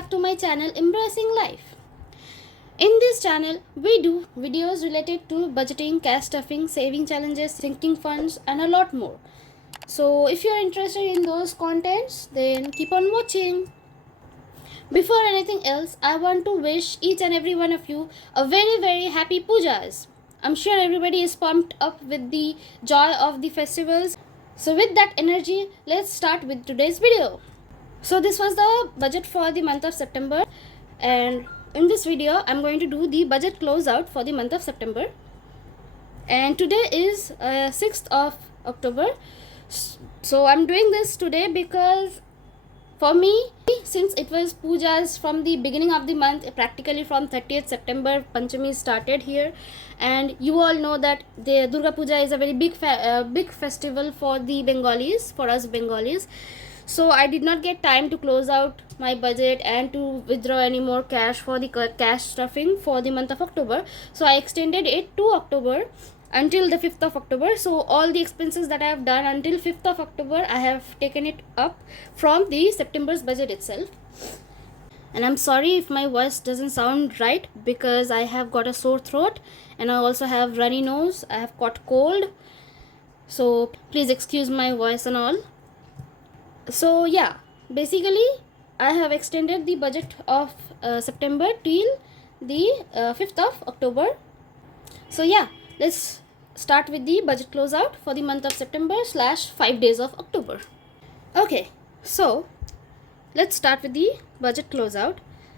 back to my channel Embracing Life. In this channel, we do videos related to budgeting, cash stuffing, saving challenges, sinking funds, and a lot more. So if you're interested in those contents, then keep on watching. Before anything else, I want to wish each and every one of you a very happy pujas. I'm sure everybody is pumped up with the joy of the festivals. So with that energy, let's start with today's video. So this was the budget for the month of September, and in this video I'm going to do the budget closeout for the month of September. And today is 6th of October. So I'm doing this today because for me, since it was pujas from the beginning of the month, practically from 30th September, Panchami started here, and you all know that the Durga Puja is a very big festival for the Bengalis, for us Bengalis. So I did not get time to close out my budget and to withdraw any more cash for the cash stuffing for the month of October. So I extended it to October until the 5th of October. So all the expenses that I have done until 5th of October, I have taken it up from the September's budget itself. And I'm sorry if my voice doesn't sound right, because I have got a sore throat and I also have runny nose. I have caught cold, so please excuse my voice and all. So yeah, basically I have extended the budget of September till the 5th of October. So yeah, let's start with the budget closeout for the month of September / 5 days of October. Okay, so let's start with the budget closeout.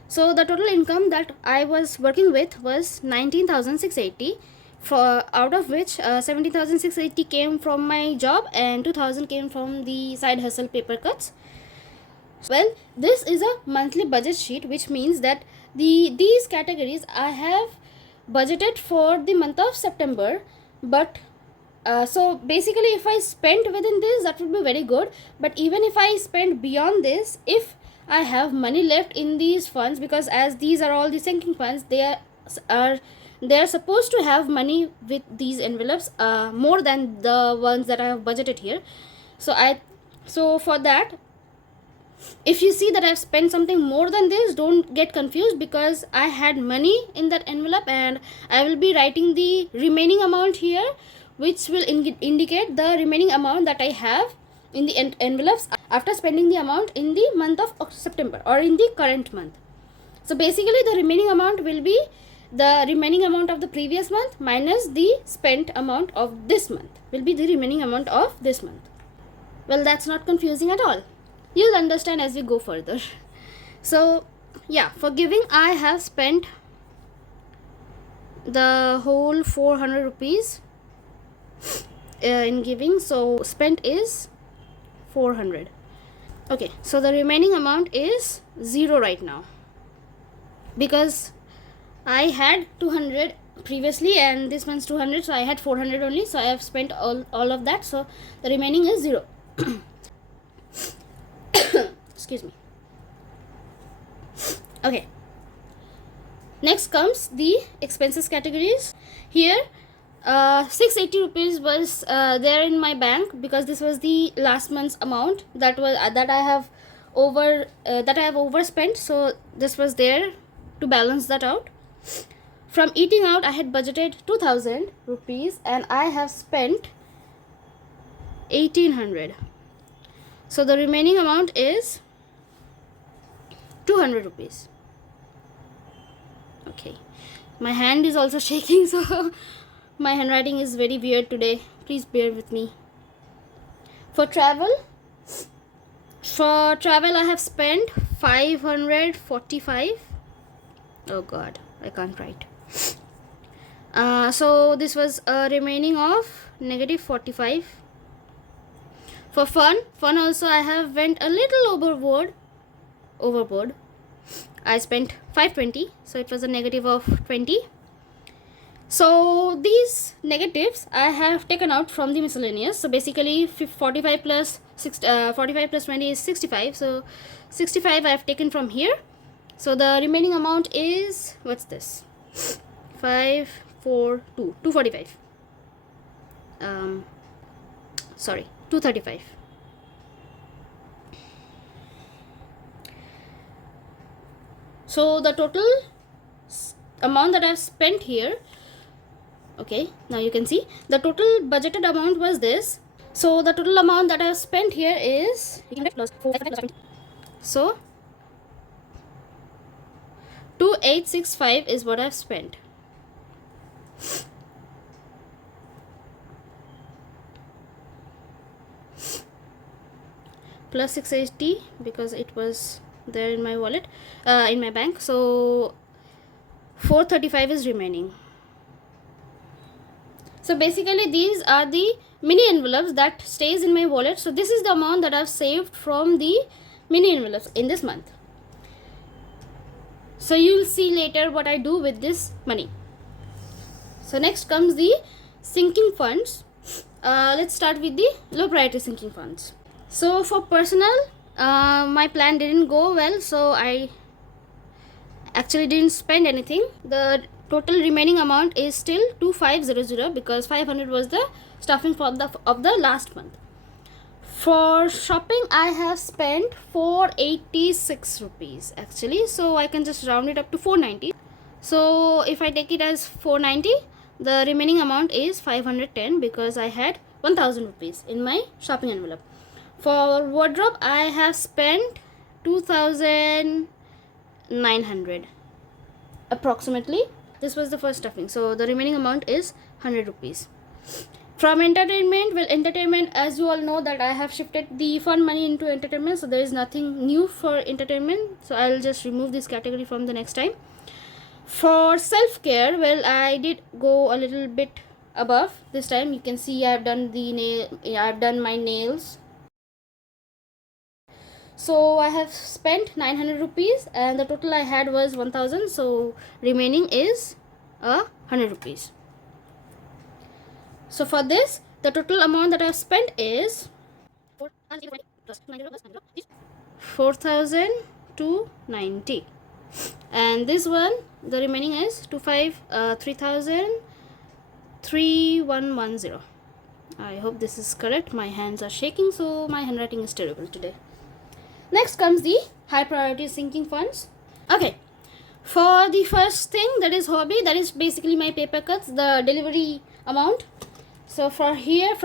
So the total income that I was working with was 19,680, for out of which 17,680 came from my job and 2,000 came from the side hustle Papercuts. Well, this is a monthly budget sheet, which means that these categories I have budgeted for the month of September. But so basically if I spent within this, that would be very good. But even if I spend beyond this, if I have money left in these funds, because as these are all the sinking funds, they are supposed to have money with these envelopes more than the ones that I have budgeted here. So for that, if you see that I've spent something more than this, don't get confused, because I had money in that envelope and I will be writing the remaining amount here, which will indicate the remaining amount that I have in the envelopes after spending the amount in the month of September or in the current month. So basically the remaining amount will be the remaining amount of the previous month minus the spent amount of this month, will be the remaining amount of this month. Well, that's not confusing at all. You'll understand as we go further. So yeah, for giving I have spent the whole 400 rupees in giving. So spent is 400. Okay, so the remaining amount is 0 right now, because I had 200 previously and this month's 200, so I had 400 only. So I have spent all of that, so the remaining is 0. Excuse me. Okay, next comes the expenses categories. Here 680 rupees was there in my bank, because this was the last month's amount that I have overspent. So this was there to balance that out. From eating out, I had budgeted 2,000 rupees and I have spent 1,800. So the remaining amount is 200 rupees. Okay, my hand is also shaking, so my handwriting is very weird today. Please bear with me. For travel I have spent 545. Oh god, I can't write. So this was a remaining of -45. For fun also I have went a little overboard. I spent 520, so it was a negative of 20. So these negatives I have taken out from the miscellaneous. So basically 45 plus 20 is 65. So 65 I have taken from here. So the remaining amount is, what's this? 245. Sorry, 235. So the total amount that I've spent here, okay, now you can see the total budgeted amount was this. So the total amount that I've spent here is, so 2865 is what I've spent. Plus 680 because it was there in my wallet, in my bank. So 435 is remaining. So basically these are the mini envelopes that stays in my wallet. So this is the amount that I've saved from the mini envelopes in this month. So you'll see later what I do with this money. So next comes the sinking funds. Let's start with the low priority sinking funds. So for personal, my plan didn't go well, so I actually didn't spend anything. The total remaining amount is still 2500 because 500 was the stuffing for of the last month. For shopping, I have spent 486 rupees actually, so I can just round it up to 490. So if I take it as 490, the remaining amount is 510 because I had 1000 rupees in my shopping envelope. For wardrobe, I have spent 2900 approximately. This was the first stuffing, so the remaining amount is 100 rupees. From entertainment, well, entertainment, as you all know that I have shifted the fun money into entertainment, so there is nothing new for entertainment, so I'll just remove this category from the next time. For self-care, well, I did go a little bit above this time. You can see I've done my nails. So I have spent 900 rupees and the total I had was 1000, so remaining is 100 rupees. So for this, the total amount that I have spent is 4290, and this one, the remaining is 3110. I hope this is correct. My hands are shaking, so my handwriting is terrible today. Next comes the high priority sinking funds. Okay, for the first thing, that is hobby, that is basically my paper cuts, the delivery amount. So from here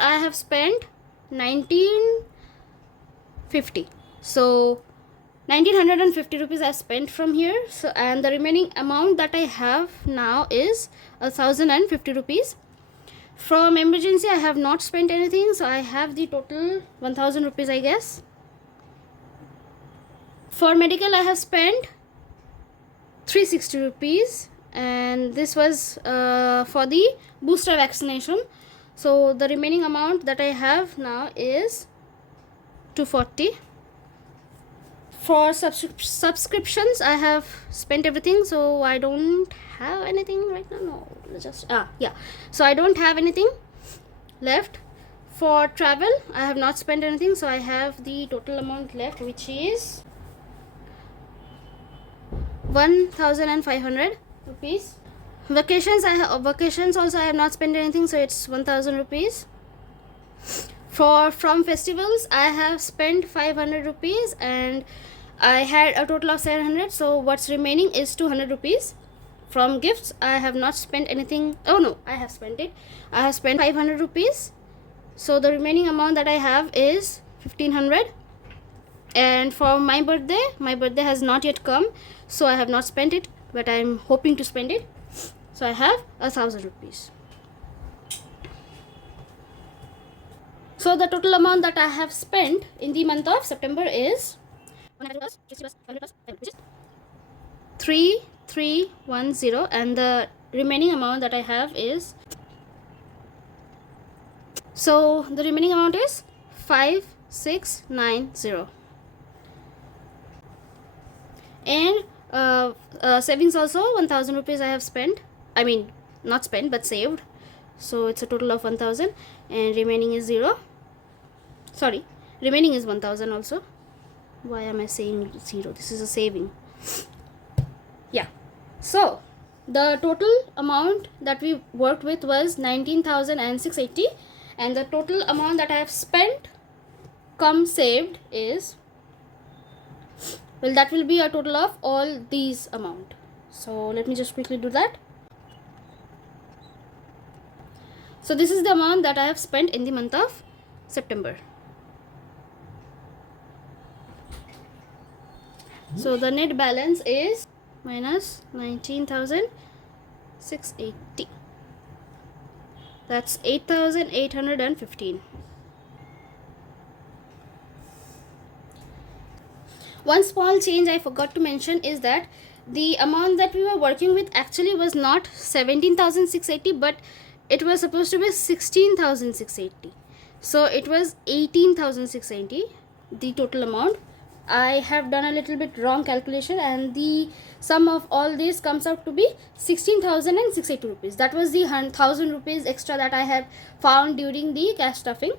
I have spent 1950. So 1950 rupees I spent from here. So and the remaining amount that I have now is 1050 rupees. From emergency, I have not spent anything, so I have the total 1000 rupees, I guess. For medical, I have spent 360 rupees, and this was for the booster vaccination. So the remaining amount that I have now is 240. For subscriptions, I have spent everything, so I don't have anything right now. No, just yeah. So I don't have anything left. For travel, I have not spent anything, so I have the total amount left, which is 1500 rupees. Vacations also I have not spent anything, so it's 1000 rupees. From festivals, I have spent 500 rupees and I had a total of 700, so what's remaining is 200 rupees. From gifts, I have not spent anything. Oh no, I have spent it. I have spent 500 rupees, so the remaining amount that I have is 1500. And for my birthday has not yet come, so I have not spent it, but I am hoping to spend it. So I have 1000 rupees. So the total amount that I have spent in the month of September is 3310, and the remaining amount that I have is, so the remaining amount is 5690. And savings also 1000 rupees I have spent, I mean not spent but saved, so it's a total of 1000, and remaining is 0. Sorry, remaining is 1000 also. Why am I saying 0? This is a saving. Yeah, so the total amount that we worked with was 19,680, and the total amount that I have spent come saved is Well, that will be a total of all these amount. So let me just quickly do that. So this is the amount that I have spent in the month of September. So the net balance is minus 19,680. That's 8,815. One small change I forgot to mention is that the amount that we were working with actually was not 17,680, but it was supposed to be 16,680. So it was 18,680, the total amount. I have done a little bit wrong calculation, and the sum of all this comes out to be 16,680 rupees. That was the 1,000 rupees extra that I have found during the cash stuffing.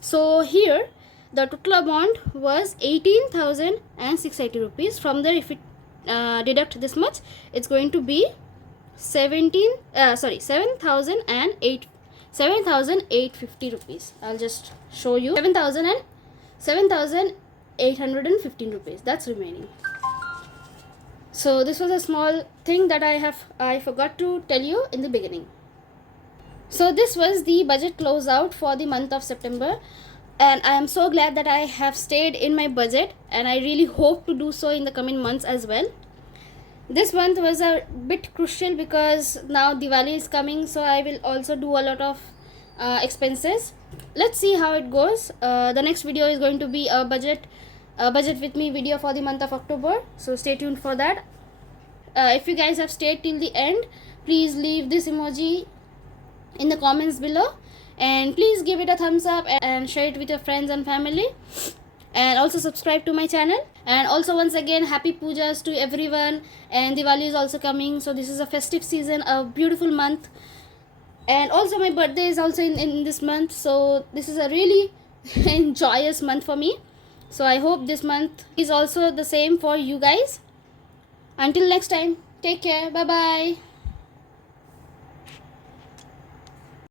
So here the total amount was 18,680 rupees. From there, if it deduct this much, it's going to be 7,850 rupees. I'll just show you. 7,815 rupees that's remaining. So this was a small thing that I forgot to tell you in the beginning. So this was the budget closeout for the month of September, and I am so glad that I have stayed in my budget, and I really hope to do so in the coming months as well. This month was a bit crucial because now Diwali is coming, so I will also do a lot of expenses. Let's see how it goes. The next video is going to be a budget with me video for the month of October, so stay tuned for that. If you guys have stayed till the end, please leave this emoji in the comments below, and please give it a thumbs up and share it with your friends and family, and also subscribe to my channel. And also, once again, happy pujas to everyone, and Diwali is also coming, so this is a festive season, a beautiful month, and also my birthday is also in this month, so this is a really joyous month for me. So I hope this month is also the same for you guys. Until next time, take care, bye bye.